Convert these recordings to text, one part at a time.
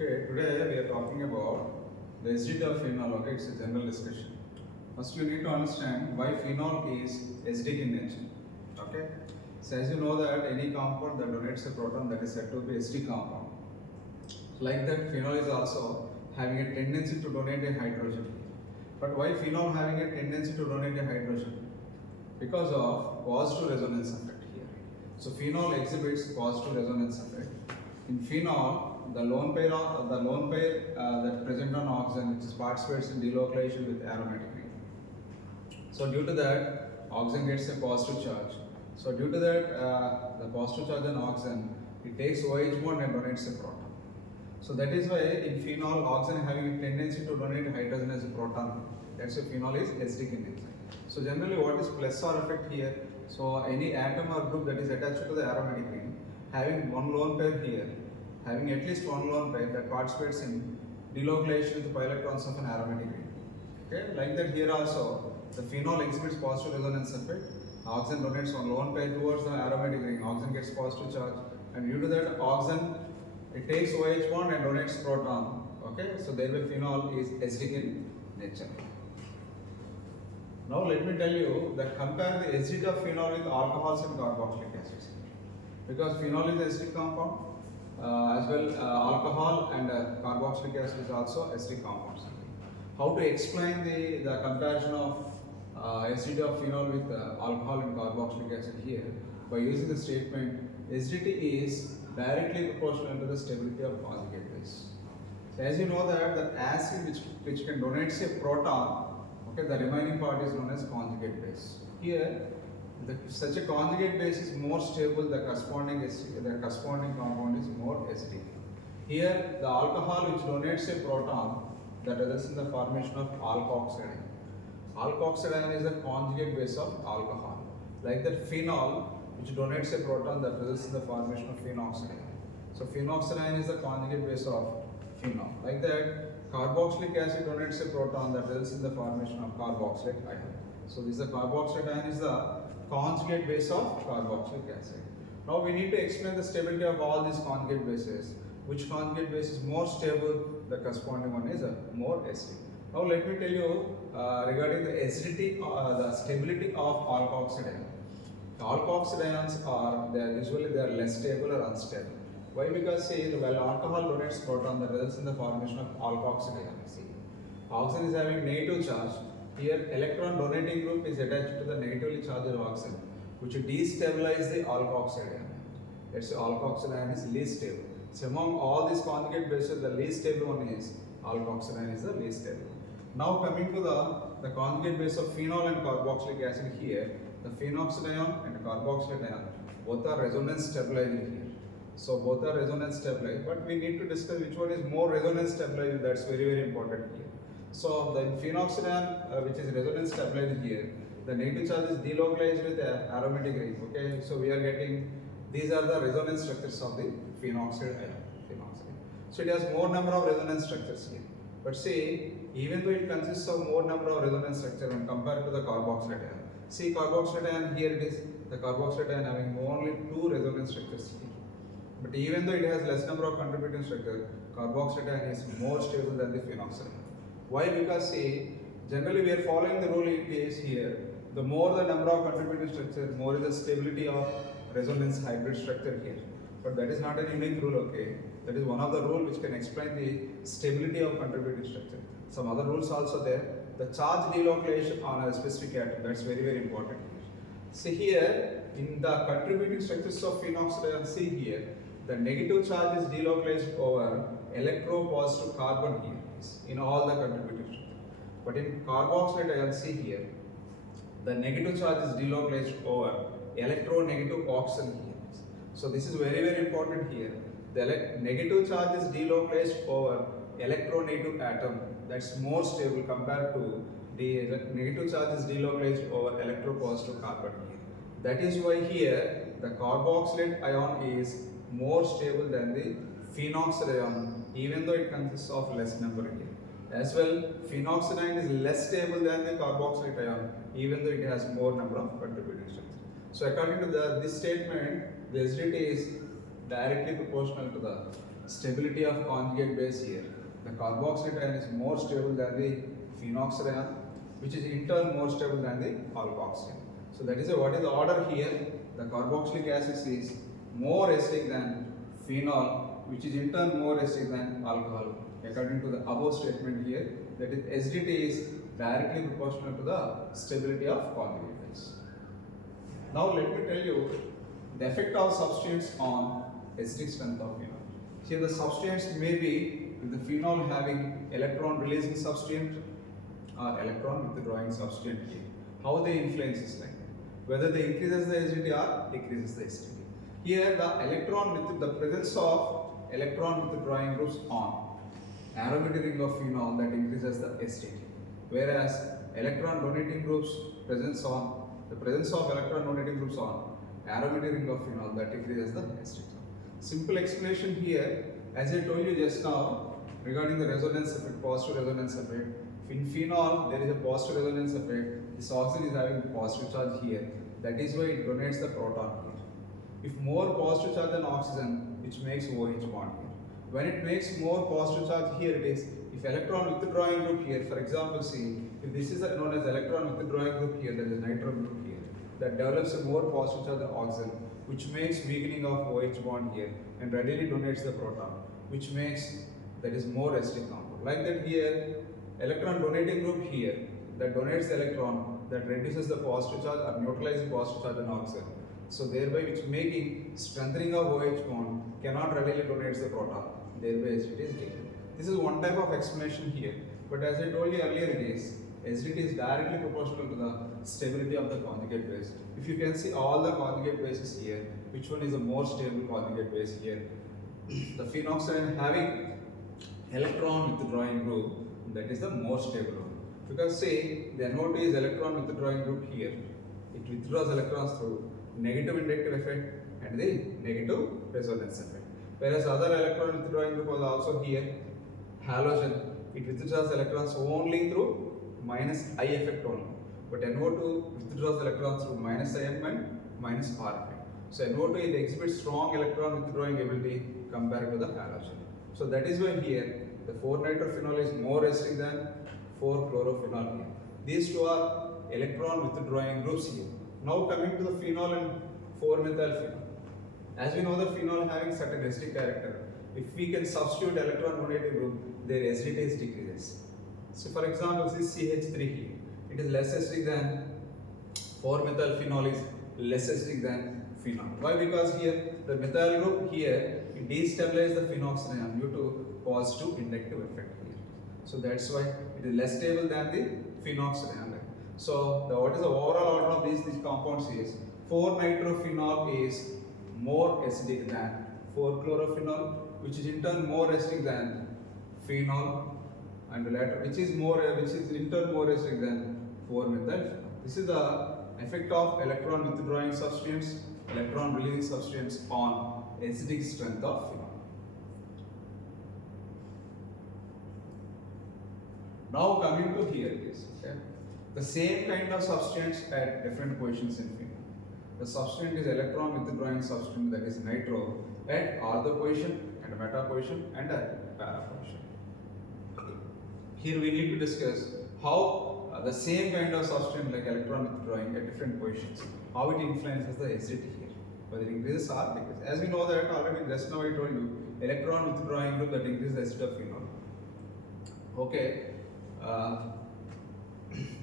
Okay, today we are talking about the acidity of phenol. Okay, it's a general discussion. First, you need to understand why phenol is acidic in nature. Okay, so as you know that any compound that donates a proton, that is said to be acidic compound. Like that, phenol is also having a tendency to donate a hydrogen. But why phenol having a tendency to donate a hydrogen? Because of positive resonance effect here. So phenol exhibits positive resonance effect. In phenol, the lone pair that present on oxygen, which participates in delocalization with aromatic ring. So due to that, oxygen gets a positive charge. So due to that, the positive charge on oxygen, it takes OH bond and donates a proton. So that is why in phenol, oxygen having a tendency to donate hydrogen as a proton. That's why phenol is acidic in nature. So generally, what is plus or effect here? So any atom or group that is attached to the aromatic ring, having one lone pair here, having at least one lone pair that participates in delocalization with pi electrons of an aromatic ring. Okay, like that here also, the phenol exhibits positive resonance effect. Oxygen donates one lone pair towards the aromatic ring. Oxygen gets positive charge, and due to that, oxygen it takes OH bond and donates proton. Okay, so thereby phenol is acidic in nature. Now let me tell you that compare the acidity of phenol with alcohols and carboxylic acids. Because phenol is an acidic compound, as well alcohol and carboxylic acid is also acidic compounds. How to explain the comparison of acidity of phenol with alcohol and carboxylic acid here? By using the statement, acidity is directly proportional to the stability of conjugate base. So as you know that the acid which can donate a proton, okay, the remaining part is known as conjugate base. Here, such a conjugate base is more stable, the corresponding compound is more acidic. Here, the alcohol which donates a proton, that results in the formation of alkoxide ion. Alkoxide ion is the conjugate base of alcohol. Like that, phenol which donates a proton, that results in the formation of phenoxide ion. So phenoxide ion is the conjugate base of phenol. Like that, carboxylic acid donates a proton, that results in the formation of carboxylate ion. So this is the carboxylate ion is the conjugate base of carboxylic acid. Now we need to explain the stability of all these conjugate bases. Which conjugate base is more stable? The corresponding one is more acidic. Now let me tell you regarding the acidity, the stability of alkoxide ion. Alkoxide ions are usually less stable or unstable. Why? Because see, while alcohol donates proton, that results in the formation of alkoxide ion. See, oxygen is having negative charge. Here, electron donating group is attached to the negatively charged oxygen, which destabilize the alkoxide ion. Let's say alkoxide ion is least stable. So among all these conjugate bases, the least stable one is alkoxide ion is the least stable. Now coming to the conjugate base of phenol and carboxylic acid here, the phenoxide ion and carboxylate ion both are resonance stabilized here. So both are resonance stabilized, but we need to discuss which one is more resonance stabilized. That's very important here. So the phenoxide ion which is resonance stabilized here, the negative charge is delocalized with aromatic ring. Okay, so we are getting these are the resonance structures of the phenoxide ion. So it has more number of resonance structures here. But see, even though it consists of more number of resonance structure when compared to the carboxylate ion. See, carboxylate ion here it is the carboxylate ion having only 2 resonance structures here. But even though it has less number of contributing structures, carboxylate ion is more stable than the phenoxide ion. Why? Because see, generally we are following the rule it is here. The more the number of contributing structures, more is the stability of resonance hybrid structure here. But that is not a unique rule, okay? That is one of the rules which can explain the stability of contributing structure. Some other rules also there. The charge delocalization on a specific atom, that's very important here. See here, in the contributing structures of phenoxide ion, see here, the negative charge is delocalized over electropositive carbon here in all the contributing structures. But in carboxylate ion, see here, the negative charge is delocalized over electronegative oxygen here. So this is very important here. The negative charge is delocalized over electronegative atom. That's more stable compared to the negative charge is delocalized over electropositive carbon here. That is why here the carboxylate ion is more stable than the phenoxide ion, even though it consists of less number here. As well, phenoxide ion is less stable than the carboxylate ion, even though it has more number of contributing structures. So according to this statement, the acidity is directly proportional to the stability of conjugate base here. The carboxylate ion is more stable than the phenoxyl ion, which is in turn more stable than the alkoxy. So that is what is the order here. The carboxylic acid is more acidic than phenol, which is in turn more acidic than alcohol. According to the above statement here, that is acidity is directly proportional to the stability of conjugate base. Now let me tell you the effect of substance on acidic strength of phenol. Here the substance may be with the phenol having electron releasing substance or electron withdrawing substance here. How they influence is like that. Whether they increases the acidity or decreases the acidity. Here the presence of electron withdrawing groups on aromatic ring of phenol that increases the acidity. Whereas electron donating groups the presence of electron donating groups on aromatic ring of phenol that increases the acidity. Simple explanation here, as I told you just now regarding the resonance effect, positive resonance effect. In phenol, there is a positive resonance effect. This oxygen is having positive charge here. That is why it donates the proton here. If more positive charge than oxygen, which makes OH bond here. When it makes more positive charge here, it is if electron withdrawing group here, for example, see if this is known as electron withdrawing group here, that is nitro group here, that develops a more positive charge than oxygen, which makes weakening of OH bond here and readily donates the proton, which makes that is more acidic compound. Like that here, electron donating group here that donates the electron that reduces the positive charge or neutralizes positive charge than oxygen. So thereby which making strengthening of OH bond cannot readily donates the proton, thereby acidity is decreased. This is one type of explanation here, but as I told you earlier, it is acidity is directly proportional to the stability of the conjugate base. If you can see all the conjugate bases here, which one is the more stable conjugate base here? The phenoxyl having electron withdrawing group, that is the more stable one. Because say the NO2 is electron withdrawing group here, it withdraws electrons through negative inductive effect and the negative resonance effect. Whereas other electron withdrawing group was also here, halogen, it withdraws electrons only through minus I effect only. But NO2 withdraws electrons through minus IM and minus R effect. So NO2 it exhibits strong electron withdrawing ability compared to the halogen. So that is why here the 4-nitrophenol is more acidic than 4-chlorophenol here. These two are electron withdrawing groups here. Now coming to the phenol and 4-methylphenol. As we know the phenol having certain acidic character, if we can substitute electron donating group, their acidity decreases. So for example, this CH3 here, it is less acidic than 4-methylphenol is less acidic than phenol. Why? Because here the methyl group here it destabilizes the phenoxyl ion due to positive inductive effect here. So that's why it is less stable than the phenoxyl ion. So what is the overall order of these compounds is 4-nitrophenol is more acidic than 4-chlorophenol, which is in turn more acidic than phenol, and later which is in turn more acidic than 4-methylphenol. This is the effect of electron withdrawing substance, electron releasing substance on acidic strength of phenol. Now coming to here is the same kind of substance at different positions in phenol. The substance is electron withdrawing substance, that is nitro, at ortho position and meta position and at para position. Here we need to discuss how the same kind of substance like electron withdrawing at different positions, how it influences the acidity here, whether it increases or decreases. As we know that already just now I told you, electron withdrawing group that increases the acidity of phenol. Okay.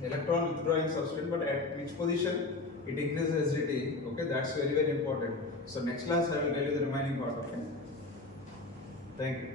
Electron withdrawing substance, but at which position it increases acidity. Okay, that's very important. So next class I will tell you the remaining part. Okay, thank you.